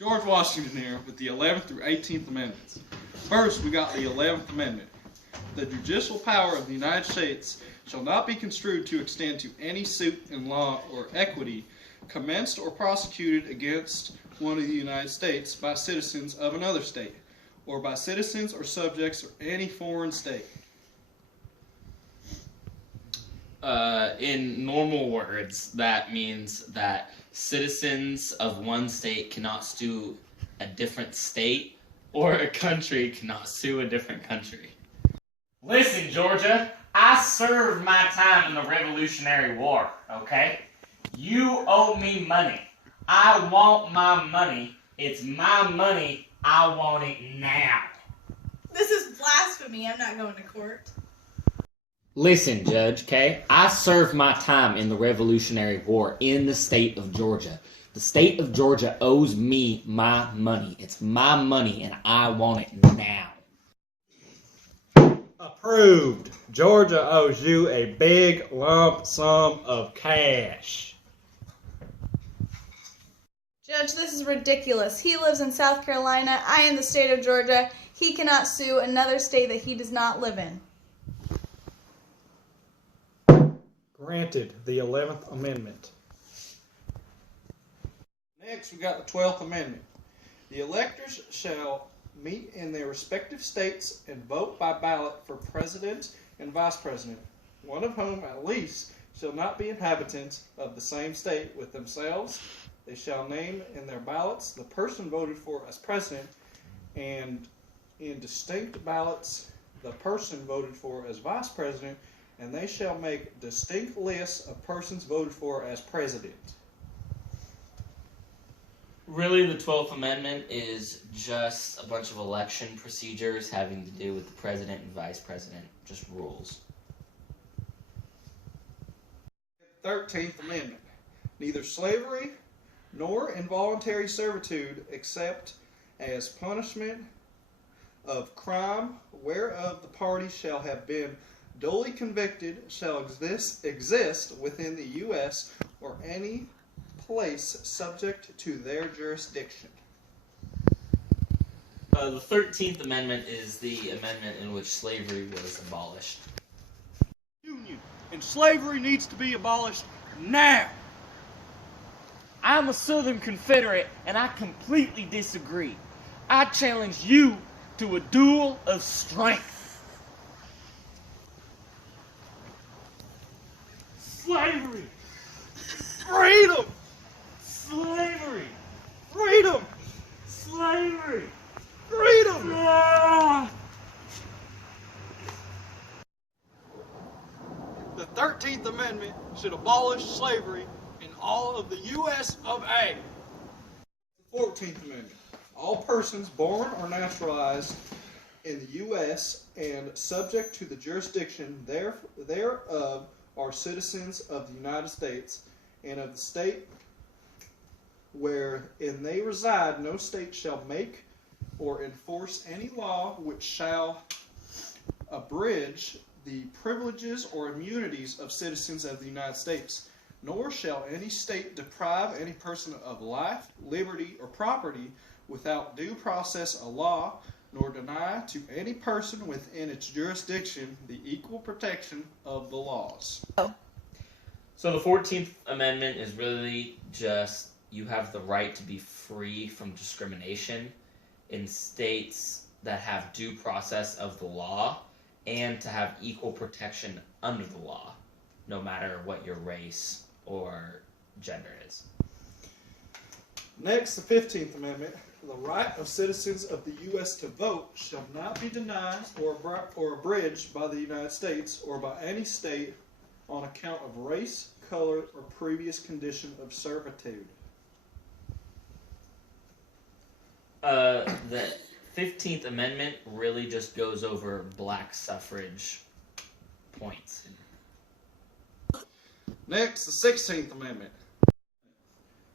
George Washington here with the 11th through 18th Amendments. First, we got the 11th Amendment. The judicial power of the United States shall not be construed to extend to any suit in law or equity commenced or prosecuted against one of the United States by citizens of another state, or by citizens or subjects of any foreign state. In normal words, that means that citizens of one state cannot sue a different state, or a country cannot sue a different country. Listen, Georgia, I served my time in the Revolutionary War, okay? You owe me money. I want my money. It's my money. I want it now. This is blasphemy. I'm not going to court. Listen, Judge, okay? I served my time in the Revolutionary War in the state of Georgia. The state of Georgia owes me my money. It's my money, and I want it now. Approved. Georgia owes you a big lump sum of cash. Judge, this is ridiculous. He lives in South Carolina. I am the state of Georgia. He cannot sue another state that he does not live in. Granted, the 11th Amendment. Next, we got the 12th Amendment. The electors shall meet in their respective states and vote by ballot for president and vice president, one of whom at least shall not be inhabitants of the same state with themselves. They shall name in their ballots the person voted for as president, and in distinct ballots the person voted for as vice president, and they shall make distinct lists of persons voted for as president. Really, the 12th Amendment is just a bunch of election procedures having to do with the president and vice president, just rules. 13th Amendment. Neither slavery nor involuntary servitude except as punishment of crime whereof the party shall have been duly convicted shall exist within the U.S. or any place subject to their jurisdiction. The 13th Amendment is the amendment in which slavery was abolished. Union and slavery needs to be abolished now. I'm a Southern Confederate, and I completely disagree. I challenge you to a duel of strength. Slavery! Freedom! Slavery! Freedom! Slavery! Freedom! Ah! The 13th Amendment should abolish slavery in all of the U.S. of A. The 14th Amendment. All persons born or naturalized in the U.S. and subject to the jurisdiction thereof are citizens of the United States, and of the state wherein they reside, no state shall make or enforce any law which shall abridge the privileges or immunities of citizens of the United States, nor shall any state deprive any person of life, liberty, or property without due process of law, nor deny to any person within its jurisdiction the equal protection of the laws. So the 14th Amendment is really just you have the right to be free from discrimination in states that have due process of the law and to have equal protection under the law, no matter what your race or gender is. Next, the 15th Amendment. The right of citizens of the U.S. to vote shall not be denied or abridged by the United States or by any state on account of race, color, or previous condition of servitude. The 15th Amendment really just goes over black suffrage points. Next, the 16th Amendment.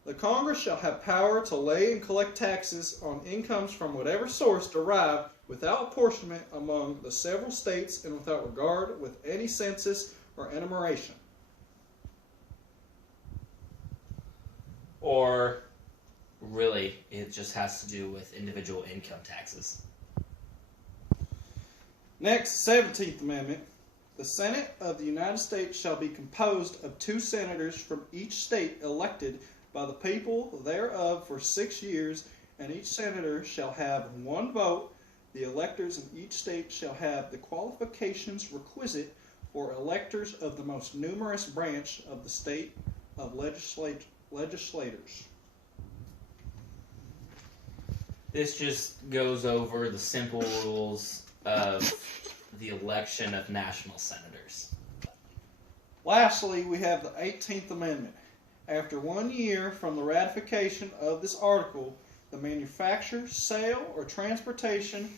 The Congress shall have power to lay and collect taxes on incomes from whatever source derived without apportionment among the several states and without regard with any census or enumeration. Or really, it just has to do with individual income taxes. Next, 17th Amendment. The Senate of the United States shall be composed of 2 senators from each state elected by the people thereof for 6 years, and each senator shall have 1 vote. The electors in each state shall have the qualifications requisite for electors of the most numerous branch of the state of legislators. This just goes over the simple rules of the election of national senators. Lastly, we have the 18th Amendment. After 1 year from the ratification of this article, the manufacture, sale, or transportation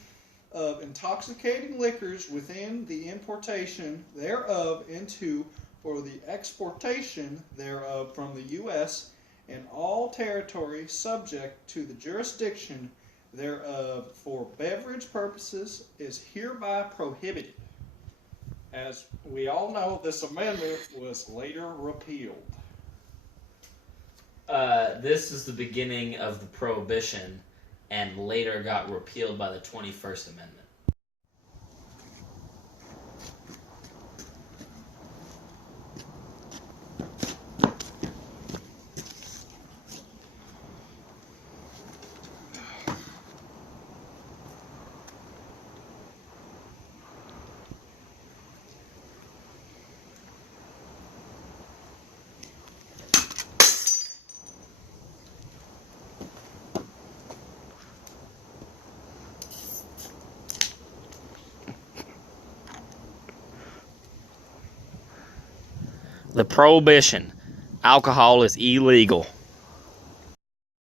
of intoxicating liquors within the importation thereof into or the exportation thereof from the U.S. and all territory subject to the jurisdiction thereof for beverage purposes is hereby prohibited. As we all know, this amendment was later repealed. This is the beginning of the Prohibition and later got repealed by the 21st Amendment. The Prohibition. Alcohol is illegal.